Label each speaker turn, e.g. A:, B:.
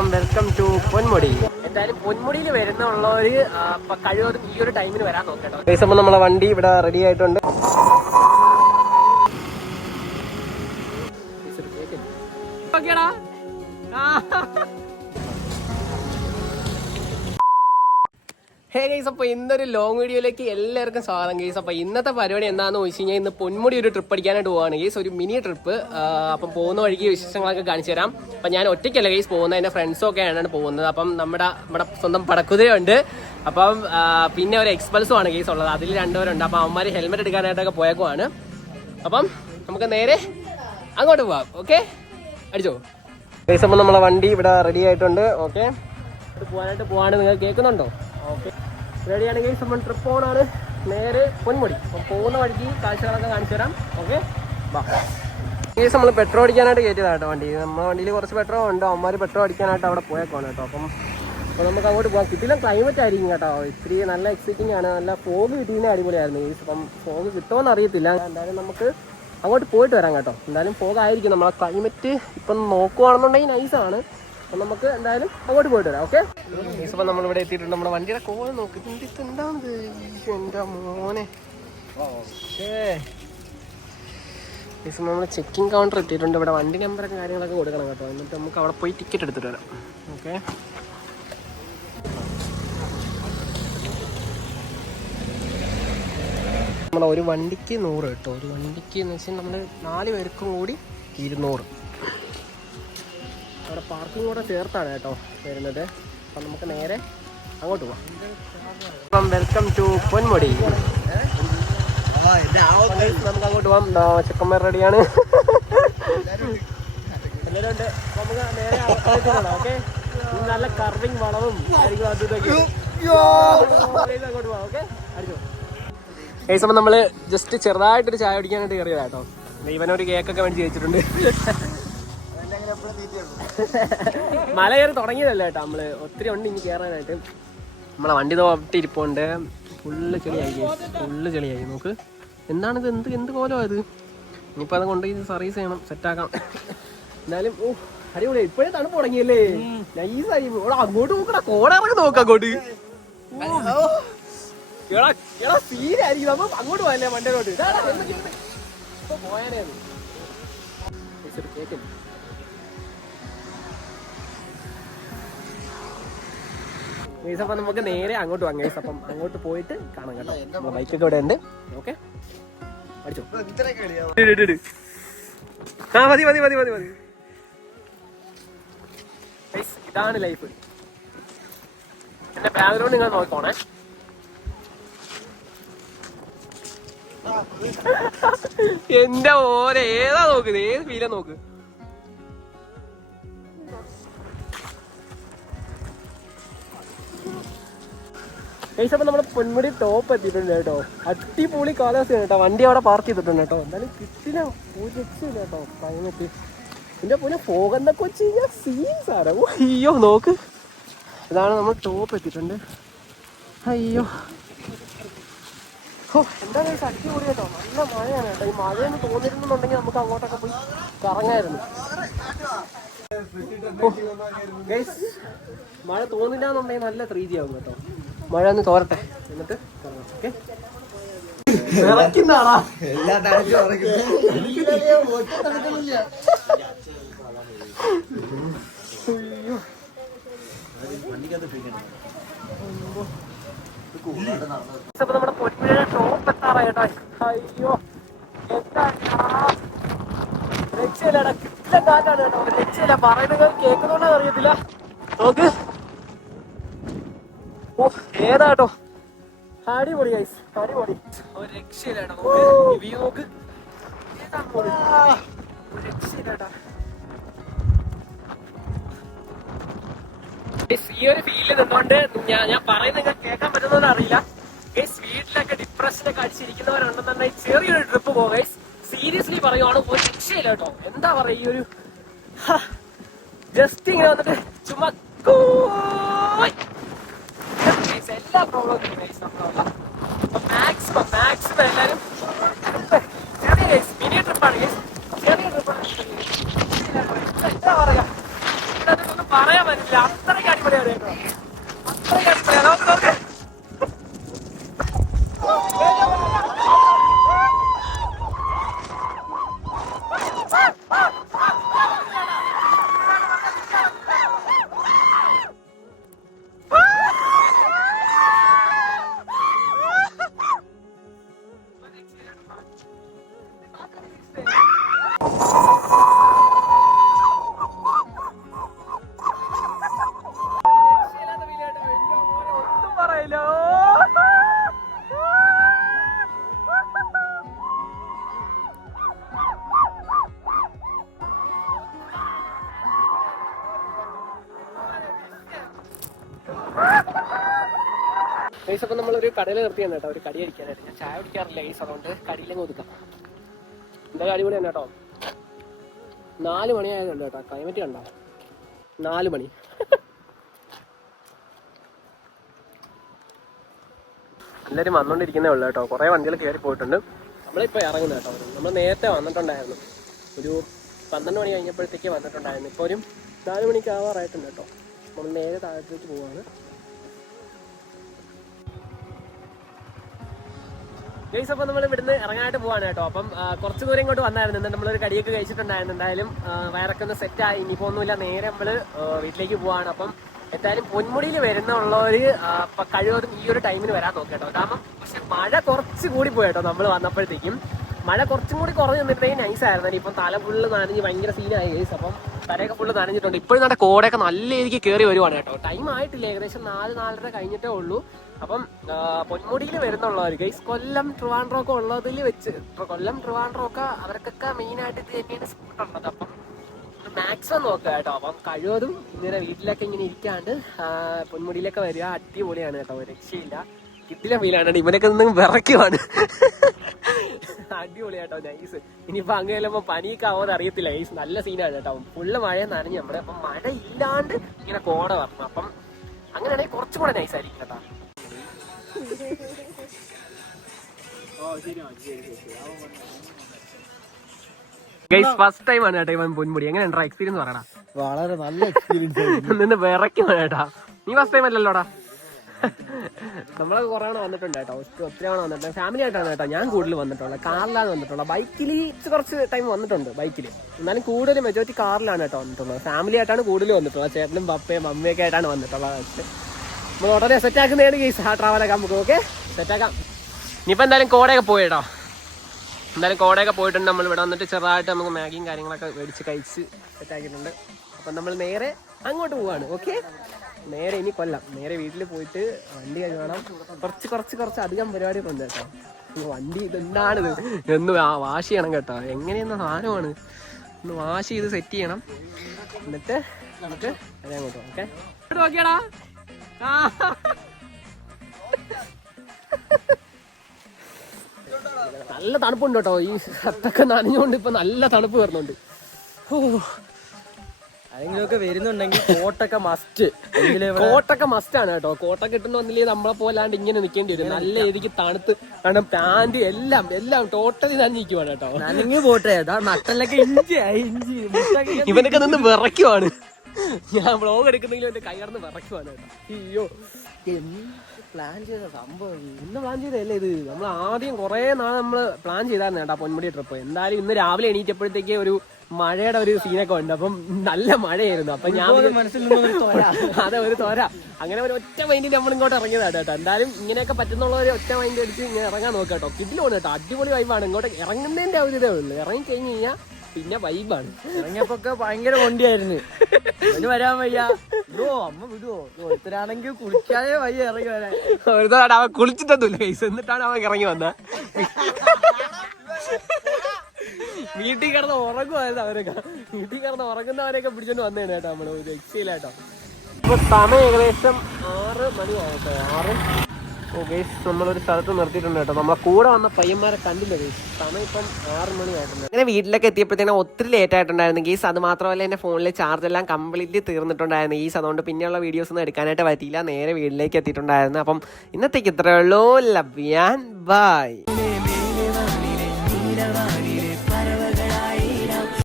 A: അപ്പം welcome to Ponmudi. എന്തായാലും പൊന്മുടിയിൽ വരുന്നുള്ളവര് ഉള്ളവര് കഴിവതും ഈ ഒരു ടൈമിന് വരാൻ നോക്കട്ടോ അപ്പം നമ്മളെ വണ്ടി ഇവിടെ റെഡി ആയിട്ടുണ്ട്. ഹേ ഗൈസ് അപ്പോൾ ഇന്നൊരു ലോങ് വീഡിയോയിലേക്ക് എല്ലാവർക്കും സ്വാഗതം ഗൈസ് അപ്പോൾ ഇന്നത്തെ പരിപാടി എന്താണെന്ന് ചോദിച്ചു കഴിഞ്ഞാൽ ഇന്ന് പൊന്മുടി ഒരു ട്രിപ്പ് അടിക്കാനായിട്ട് പോവാണ് ഗൈസ് ഒരു മിനി ട്രിപ്പ് അപ്പം പോകുന്ന വഴിക്ക് വിശേഷങ്ങളൊക്കെ കാണിച്ചു തരാം. അപ്പം ഞാൻ ഒറ്റയ്ക്കല്ല ഗൈസ് പോകുന്നത് എന്റെ ഫ്രണ്ട്സും ഒക്കെയാണ് പോകുന്നത്. അപ്പം നമ്മുടെ നമ്മുടെ സ്വന്തം പടക്കുതിരയുണ്ട്. അപ്പം പിന്നെ ഒരു എക്സ്പൾസും ആണ് ഗൈസ് ഉള്ളത്. അതിൽ രണ്ടുപേരുണ്ട്. അപ്പം അവന്മാർ ഹെൽമെറ്റ് എടുക്കാനായിട്ടൊക്കെ പോയേക്കുവാണ്. അപ്പം നമുക്ക് നേരെ അങ്ങോട്ട് പോവാം. ഓക്കെ അടിച്ചോ. ഗൈസ് അപ്പം നമ്മളെ വണ്ടി ഇവിടെ റെഡി ആയിട്ടുണ്ട്. ഓക്കെ പോകാനായിട്ട് പോവാണ്. നിങ്ങൾ കേൾക്കുന്നുണ്ടോ? ഓക്കെ റെഡി ആണെങ്കിൽ നമ്മൾ ട്രിപ്പ് പോകണമാണ് നേരെ പൊന്മുടി. അപ്പം പോകുന്ന വഴിക്ക് കാഴ്ചകളൊക്കെ കാണിച്ചു തരാം. ഓക്കെ? ബാ. കേസ് നമ്മൾ പെട്രോൾ അടിക്കാനായിട്ട് കയറ്റിയതാണ് കേട്ടോ വണ്ടി. നമ്മുടെ വണ്ടിയിൽ കുറച്ച് പെട്രോൾ ഉണ്ട്. അവന്മാർ പെട്രോൾ അടിക്കാനായിട്ട് അവിടെ പോയേക്കാണ് കേട്ടോ. അപ്പം അപ്പോൾ നമുക്ക് അങ്ങോട്ട് പോകാം കിട്ടില്ല ക്ലൈമറ്റ് ആയിരിക്കും കേട്ടോ. ഇത്തിരി നല്ല എക്സൈറ്റിംഗ് ആണ്. നല്ല ഫോഗ് കിട്ടിയതിന് അടിപൊളിയായിരുന്നു. ഈ അപ്പം ഫോഗ് കിട്ടുമെന്ന് അറിയത്തില്ല. എന്തായാലും നമുക്ക് അങ്ങോട്ട് പോയിട്ട് വരാം കേട്ടോ. എന്തായാലും ഫോഗ് ആയിരിക്കും. നമ്മളെ ക്ലൈമറ്റ് ഇപ്പം നോക്കുവാണെന്നുണ്ടെങ്കിൽ നൈസാണ് അപ്പം നമുക്ക് എന്തായാലും അങ്ങോട്ട് പോയിട്ട് വരാം ഓക്കെ നമ്മൾ ഇവിടെ എത്തിയിട്ടുണ്ട് നമ്മുടെ വണ്ടിയുടെ കോൺ നോക്ക്. ഇതിന്റെ ഇത് എന്താണിത്? അയ്യോ, എന്റെ മോനെ. ഇപ്പം നമ്മൾ ചെക്കിംഗ് കൗണ്ടർ എത്തിയിട്ടുണ്ട് ഇവിടെ വണ്ടി നമ്പറൊക്കെ കാര്യങ്ങളൊക്കെ കൊടുക്കണം കേട്ടോ. എന്നിട്ട് നമുക്ക് അവിടെ പോയി ടിക്കറ്റ് എടുത്തിട്ട് വരാം ഓക്കെ നമ്മൾ ഒരു വണ്ടിക്ക് നൂറ് കേട്ടോ. ഒരു വണ്ടിക്ക് എന്ന് വെച്ചാൽ നമ്മൾ നാല് പേർക്കും കൂടി ഇരുന്നൂറ്. അവിടെ പാർക്കിംഗ് കൂടെ ചേർത്താണ് കേട്ടോ വരുന്നത്. അപ്പം നമുക്ക് നേരെ അങ്ങോട്ട് പോവാം. Welcome to Ponmudi. നമുക്ക് അങ്ങോട്ട് പോവാം. ചെക്കന്മാർ റെഡിയാണ്. ഉണ്ട്. നമുക്ക് നേരെ നല്ല കർവിങ് വളവും അത് ഇതൊക്കെ അങ്ങോട്ട് അടിച്ചോ നമ്മൾ ജസ്റ്റ് ചെറുതായിട്ടൊരു ചായ കുടിക്കാനായിട്ട് കയറിയതാട്ടോ ഇവനൊരു കേക്കൊക്കെ വേണ്ടി വെച്ചിട്ടുണ്ട് മല കയറി തുടങ്ങിയതല്ല കേട്ടോ നമ്മൾ. ഒത്തിരി ഉണ്ട് ഇനി കയറാനായിട്ട് നമ്മളെ വണ്ടി തോട്ടി ഇരിപ്പുണ്ട് ഫുള്ള് ചെളിയായി. ഫുള്ള് ചെളിയായി. നോക്ക്. എന്താണിത്? എന്ത് എന്ത് കോലോ ഇത് ഇനിയിപ്പോൾ അത് കൊണ്ട് ഇത് സർവീസ് ചെയ്യണം. സെറ്റാക്കാം എന്നാലും ഓ അടിപൊളി. ഇപ്പോഴേ തണുപ്പ് തുടങ്ങിയല്ലേ? നൈസായി ഇവിടെ അങ്ങോട്ട് നോക്കടാ. കോടിറങ്ങി നോക്കാം അങ്ങോട്ട്. എടാ എടാ അങ്ങോട്ട് പോയല്ലേ? ഇപ്പൊ പോയാനേ അത്. ഗൈസ് അപ്പം നമുക്ക് നേരെ അങ്ങോട്ട് പോകാം ഗൈസ് അപ്പം അങ്ങോട്ട് പോയിട്ട് കാണാം കേട്ടോ. ബൈക്കൊക്കെ ഇവിടെ ഉണ്ട്. ഓക്കെ. അടിച്ചോ. ഇട്, ഇട്, ഇട്. ആ മതി മതി മതി മതി മതി. ഇതാണ് ലൈഫ്. എന്റെ ബാക്ക്ഗ്രൗണ്ട് നിങ്ങൾ നോക്കോണേ. എന്റെ ഓരെ ഏതാ നോക്കുന്നത് ഏത് ഫീലാ നോക്ക്? ഗൈസ് നമ്മുടെ നമ്മൾ പൊന്മുടി ടോപ്പ് എത്തിയിട്ടുണ്ട് കേട്ടോ. അടിപൊളി കാലാവസ്ഥയാണ് കേട്ടോ. വണ്ടി അവിടെ പാർക്ക് ചെയ്തിട്ടുണ്ട് കേട്ടോ. എന്തായാലും കിട്ടില്ല. പൂജിച്ചില്ല രക്ഷയില്ല കേട്ടോ ക്ലൈമറ്റ് എന്റെ പൊന്നെ പോകുന്ന വെച്ച് കഴിഞ്ഞാൽ സീൻ സാറേ. ഓ അയ്യോ നോക്ക്. ഇതാണ് നമ്മൾ ടോപ്പ് എത്തിയിട്ടുണ്ട്. അയ്യോ. ഓ എന്താ ഒരു അടിപൊളി കേട്ടോ. നല്ല മഴയാണ് കേട്ടോ. ഈ മഴയെന്ന് തോന്നിയിരുന്നുണ്ടെങ്കിൽ നമുക്ക് അങ്ങോട്ടൊക്കെ പോയി കറങ്ങായിരുന്നു. മഴ തോന്നില്ല എന്നുണ്ടെങ്കിൽ നല്ല ത്രീ ജി ആവും കേട്ടോ. മഴ ഒന്ന് തോരട്ടെ എന്നിട്ട് ഓക്കെ? വിറയ്ക്കുന്നതാണാ അയ്യോ. ഇപ്പൊ നമ്മുടെ പൊന്മുഴ ഷോപ്പ് എത്താറായി കേട്ടോ. അയ്യോ. എന്താ രക്ഷയില്ലടാ കിട്ടില്ല കാറ്റാണ് കേട്ടോ. രക്ഷയില്ല. പറയുന്നത് കേൾക്കുന്നോണ്ട് അറിയത്തില്ല. നോക്ക്. ഓ ഏതാ കേട്ടോ അടിപൊളി ഗൈസ് അടിപൊളി. ഒരു രക്ഷയില്ല നോക്ക് വ്യൂ നോക്ക് ഈ ഒരു ഫീലിൽ നിന്നുകൊണ്ട് ഞാൻ ഞാൻ പറയുന്നത് നിങ്ങൾക്ക് കേൾക്കാൻ പറ്റുന്നത് അറിയില്ല. ഗൈസ് വീട്ടിലൊക്കെ ഡിപ്രഷനൊക്കെ അടിച്ചിരിക്കുന്നവരുണ്ടെന്നുണ്ടെങ്കിൽ ചെറിയൊരു ട്രിപ്പ് പോകും ഗൈസ് സീരിയസ്ലി പറയുവാണ് ഒരു രക്ഷയില്ല കേട്ടോ എന്താ പറയാ ഈ ഒരു ജസ്റ്റ് ഇങ്ങനെ വന്നിട്ട് ചുമ്മാ. Guys, എല്ലാ പ്രോബ്ലം മാക്സിമം മാക്സിമം എല്ലാവരും ചെറിയ ഗൈസ് മിനി ട്രിപ്പാണ് ഗൈസ് ചെറിയ ട്രിപ്പാണ് എന്താ പറയാ. ഇതിനകത്തൊന്നും പറയാൻ പറ്റില്ല. അത്രയ്ക്ക് അടിപൊളിയാണ് കേട്ടോ. ഗൈസ് അപ്പം നമ്മളൊരു കടയിൽ നിർത്തിയാണ് കേട്ടോ ഒരു കടി അടിക്കാനായിട്ട്. ഞാൻ ചായ കുടിക്കാറില്ല ഗൈസ് അതുകൊണ്ട് കടിയിലങ്ങ് ഒതുക്കാം എന്തായാലും അടിപൊളി തന്നെ കേട്ടോ? നാല് മണിയായതുണ്ട് കേട്ടോ ക്ലൈമറ്റ് കണ്ടോ? നാല് മണി. എല്ലാവരും വന്നുകൊണ്ടിരിക്കുന്നേ ഉള്ളൂ കേട്ടോ. കുറേ വണ്ടികൾ കയറി പോയിട്ടുണ്ട്. നമ്മളിപ്പോൾ ഇറങ്ങുന്നത് കേട്ടോ. നമ്മൾ നേരത്തെ വന്നിട്ടുണ്ടായിരുന്നു. ഒരു പന്ത്രണ്ട് മണി കഴിഞ്ഞപ്പോഴത്തേക്ക് വന്നിട്ടുണ്ടായിരുന്നു. ഇപ്പോൾ ഒരു നാല് മണിക്ക് ആവാറായിട്ടുണ്ട് കേട്ടോ. നമ്മൾ നേരെ താഴത്തേക്ക് പോവാണ്. ഗൈസ് അപ്പോൾ നമ്മൾ ഇവിടുന്ന് ഇറങ്ങാനായിട്ട് പോവാണ് കേട്ടോ. അപ്പം കുറച്ച് ദൂരം ഇങ്ങോട്ട് വന്നായിരുന്നു. എന്നിട്ട് നമ്മളൊരു കടിയൊക്കെ കഴിച്ചിട്ടുണ്ടായിരുന്നു. എന്തായാലും വയറൊക്കെ ഒന്ന് സെറ്റായി ഇനിയിപ്പോൾ ഒന്നുമില്ല. നേരെ നമ്മൾ വീട്ടിലേക്ക് പോവാണ്. അപ്പം എന്തായാലും പൊന്മുടിയിൽ വരുന്നുള്ളവർ കഴിവതും ഈ ഒരു ടൈമിന് വരാൻ നോക്കാം കാരണം പക്ഷെ മഴ കുറച്ച് കൂടി പോയി കേട്ടോ നമ്മൾ വന്നപ്പോഴത്തേക്കും. മഴ കുറച്ചും കൂടി കുറഞ്ഞു നിന്നിട്ടുണ്ടെങ്കിൽ നൈസ് ആയിരുന്നു. ഇപ്പം തല ഫുള്ള് നനഞ്ഞ് ഭയങ്കര സീനായി ഏസ് അപ്പം തലയൊക്കെ ഫുള്ള് നനഞ്ഞിട്ടുണ്ട്. ഇപ്പോഴും നമ്മുടെ കോടയൊക്കെ നല്ല രീതിക്ക് കയറി വരുവാണ് കേട്ടോ. ടൈം ആയിട്ടില്ല. ഏകദേശം നാല് നാലര കഴിഞ്ഞിട്ടേ ഉള്ളൂ. അപ്പം പൊന്മുടിയിൽ വരുന്നുള്ളവർ ഗൈസ് കൊല്ലം ട്രിവാൻഡ്രം ഒക്കെ ഉള്ളതിൽ വെച്ച് കൊല്ലം ട്രിവാൻഡ്രോക്ക അവർക്കൊക്കെ മെയിൻ ആയിട്ട് ഇത് തന്നെയാണ് സ്പോട്ട് ഉള്ളത്. അപ്പം മാക്സിമം നോക്കുക കേട്ടോ. അപ്പം കഴിവതും ഇങ്ങനെ വീട്ടിലൊക്കെ ഇങ്ങനെ ഇരിക്കാണ്ട് പൊന്മുടിയിലൊക്കെ വരിക അടിപൊളിയാണ് കേട്ടോ. രക്ഷയില്ല. കിട്ടില്ല ഫീലാണ്. ഇവനൊക്കെ നിന്ന് വിറയ്ക്കുവാണ്. അടിപൊളിയാട്ടോ നൈസ്. ഇനിയിപ്പോ അങ്ങ് ചെല്ലുമ്പോ പനിക്കാവോന്ന് അറിയത്തില്ല. നൈസ് നല്ല സീനാണ് കേട്ടോ. ഫുള്ള് മഴ നനഞ്ഞു നമ്മുടെ അപ്പം മഴ ഇല്ലാണ്ട് ഇങ്ങനെ കോട വരണം അപ്പം അങ്ങനെയാണെങ്കിൽ കുറച്ചും കൂടെ നൈസ് ആയിരിക്കും കേട്ടോ. ഗൈസ് ഫസ്റ്റ് ടൈം ആണ് കേട്ടോ ഇവൻ പൊന്മുടി. എങ്ങനെ എക്സ്പീരിയൻസ് പറയടാ.
B: വളരെ നല്ല എക്സ്പീരിയൻസ്
A: നിന്ന് വിറയ്ക്കുവാണ് കേട്ടാ നീ ഫസ്റ്റ് ടൈം അല്ലല്ലോടാ? നമ്മളൊക്കെ കുറേ തവണ വന്നിട്ടുണ്ട് കേട്ടോ. ഒത്തിരി തവണ വന്നിട്ടുണ്ട്. ഫാമിലി ആയിട്ടാണ് കേട്ടോ ഞാൻ കൂടുതൽ വന്നിട്ടുള്ളത്. കാറിലാണ് വന്നിട്ടുള്ളത്. ബൈക്കിൽ കുറച്ച് ടൈം വന്നിട്ടുണ്ട് ബൈക്കിൽ എന്നാലും കൂടുതൽ മെജോറിറ്റി കാറിലാണ് കേട്ടോ വന്നിട്ടുള്ളത്. ഫാമിലി ആയിട്ടാണ് കൂടുതൽ വന്നിട്ടുള്ളത്. ചേട്ടനും പപ്പയും മമ്മിയൊക്കെ ആയിട്ടാണ് വന്നിട്ടുള്ളത് നമ്മൾ ഉടനെ സെറ്റ് ആക്കുന്നതാണ് കേസ് ആ ട്രാവലൊക്കെ നമുക്ക് ഓക്കെ സെറ്റാക്കാം ഇനിയിപ്പോൾ എന്തായാലും കോടയൊക്കെ പോയിട്ടോ എന്തായാലും കോടയൊക്കെ പോയിട്ടുണ്ട്. നമ്മൾ ഇവിടെ വന്നിട്ട് ചെറുതായിട്ട് നമുക്ക് മാഗിയും കാര്യങ്ങളൊക്കെ മേടിച്ച് കഴിച്ച് സെറ്റാക്കിയിട്ടുണ്ട് അപ്പം നമ്മൾ നേരെ അങ്ങോട്ട് പോവാണ്. ഓക്കെ നേരെ ഇനി കൊല്ലം. നേരെ വീട്ടിൽ പോയിട്ട് വണ്ടി കഴുകണം. കുറച്ച് കുറച്ച് കുറച്ച് അധികം പരിപാടിയൊക്കെ ഉണ്ട് കേട്ടോ? വണ്ടി ഇതെന്താണിത് എന്ന് വാഷ് ചെയ്യണം കേട്ടോ. എങ്ങനെയെന്ന സാധനമാണ്. ഒന്ന് വാഷ് ചെയ്ത് സെറ്റ് ചെയ്യണം. എന്നിട്ട് നമുക്ക് അങ്ങോട്ട്. ഓക്കെ? നല്ല തണുപ്പുണ്ട് കേട്ടോ. ഈ സത്തൊക്കെ നനഞ്ഞുകൊണ്ട് ഇപ്പൊ നല്ല തണുപ്പ് വരുന്നുണ്ട് ഓ
B: ആരെങ്കിലുമൊക്കെ വരുന്നുണ്ടെങ്കിൽ കോട്ടൊക്കെ മസ്റ്റ്
A: കോട്ടൊക്കെ മസ്റ്റ് ആണ് കേട്ടോ. കോട്ട കിട്ടുന്ന വന്നില്ലേ നമ്മളെ പോലാണ്ട് ഇങ്ങനെ നിൽക്കേണ്ടി വരും. നല്ല രീതിക്ക് തണുത്ത് കാരണം പാന്റ് എല്ലാം എല്ലാം ടോട്ടലി നനഞ്ഞിരിക്കുവാണ് കേട്ടോ.
B: നനങ്ങി പോട്ടെ. നട്ടലൊക്കെ ഇഞ്ചി ഇഞ്ചി
A: ഇവനൊക്കെ നിന്ന് വിറയ്ക്കുവാണ്. ഞാൻ വ്ളോഗ് എടുക്കുന്നെങ്കിലും എന്റെ കൈ കടന്ന് വിറയ്ക്കുവാണ് കേട്ടോ. അയ്യോ.
B: പ്ലാൻ ചെയ്ത സംഭവം?
A: ഇന്ന് പ്ലാൻ ചെയ്തല്ലേ ഇത്? നമ്മൾ ആദ്യം കുറേ നാൾ നമ്മൾ പ്ലാൻ ചെയ്തായിരുന്നു കേട്ടോ പൊന്മുടി ട്രിപ്പ് എന്തായാലും ഇന്ന് രാവിലെ എണീറ്റപ്പോഴത്തേക്ക് ഒരു മഴയുടെ ഒരു സീനൊക്കെ ഉണ്ട്. അപ്പം നല്ല മഴയായിരുന്നു. അപ്പൊ ഞാൻ
B: മനസ്സിൽ.
A: അതെ ഒരു തോര. അങ്ങനെ ഒരു ഒറ്റ മൈൻഡിൽ നമ്മൾ ഇങ്ങോട്ട് ഇറങ്ങിയതാണ് കേട്ടോ. എന്തായാലും ഇങ്ങനെയൊക്കെ പറ്റുന്നുള്ള ഒരു ഒറ്റ മൈൻഡ് അടിച്ച് ഇങ്ങനെ ഇറങ്ങാൻ നോക്കാം കേട്ടോ. കിഡിലാണ് കേട്ടോ. അടിപൊളി വൈബാണ് ഇങ്ങോട്ട് ഇറങ്ങുന്നതിന്റെ ഒരു ഇതേ ഉള്ളൂ. ഇറങ്ങി കഴിഞ്ഞ് കഴിഞ്ഞാൽ പിന്നെ വൈബാണ്.
B: ഇറങ്ങിയപ്പോ ഭയങ്കര വണ്ടിയായിരുന്നു. അവന് വരാൻ വയ്യ. ഇതോ അമ്മ വിടുവോ? ഒരുത്തരാണെങ്കിൽ കുളിക്കാതെ വയ്യ ഇറങ്ങി വരാൻ.
A: ഒരു തവണ അവൻ കുളിച്ചിട്ടൊന്നുമില്ല കൈസ് എന്നിട്ടാണ് അവൻ ഇറങ്ങി വന്നത് വീട്ടിൽ കിടന്ന് ഉറങ്ങുമായിരുന്നു അവരൊക്കെ. വീട്ടിൽ കിടന്ന് ഉറങ്ങുന്നവരെയൊക്കെ പിടിച്ചോണ്ട് വന്നതാണ് കേട്ടോ നമ്മൾ. ഒരു രക്ഷയില്ല കേട്ടോ ഇപ്പൊ സമയം ഏകദേശം ആറ് മണിയായിട്ടോ ആറ് ഓ ഗേസ് നമ്മളൊരു സ്ഥലത്ത് നിർത്തിയിട്ടുണ്ട് കേട്ടോ. നമ്മളെ കൂടെ വന്ന പയ്യന്മാരെ കണ്ടില്ല ഗേസ് സമയം ഇപ്പം ആറ് മണിയായിട്ടുണ്ട് അങ്ങനെ വീട്ടിലൊക്കെ എത്തിയപ്പോഴത്തേനും ഒത്തിരി ലേറ്റ് ആയിട്ടുണ്ടായിരുന്നു. ഗേസ് അത് മാത്രമല്ല എന്റെ ഫോണിലെ ചാർജ് എല്ലാം കംപ്ലീറ്റ്ലി തീർന്നിട്ടുണ്ടായിരുന്നു. ഗേസ് അതുകൊണ്ട് പിന്നെയുള്ള വീഡിയോസ് ഒന്നും എടുക്കാനായിട്ട് പറ്റിയില്ല. നേരെ വീട്ടിലേക്ക് എത്തിയിട്ടുണ്ടായിരുന്നു. അപ്പം ഇന്നത്തേക്ക് ഇത്രയേ ഉള്ളൂ. ബൈ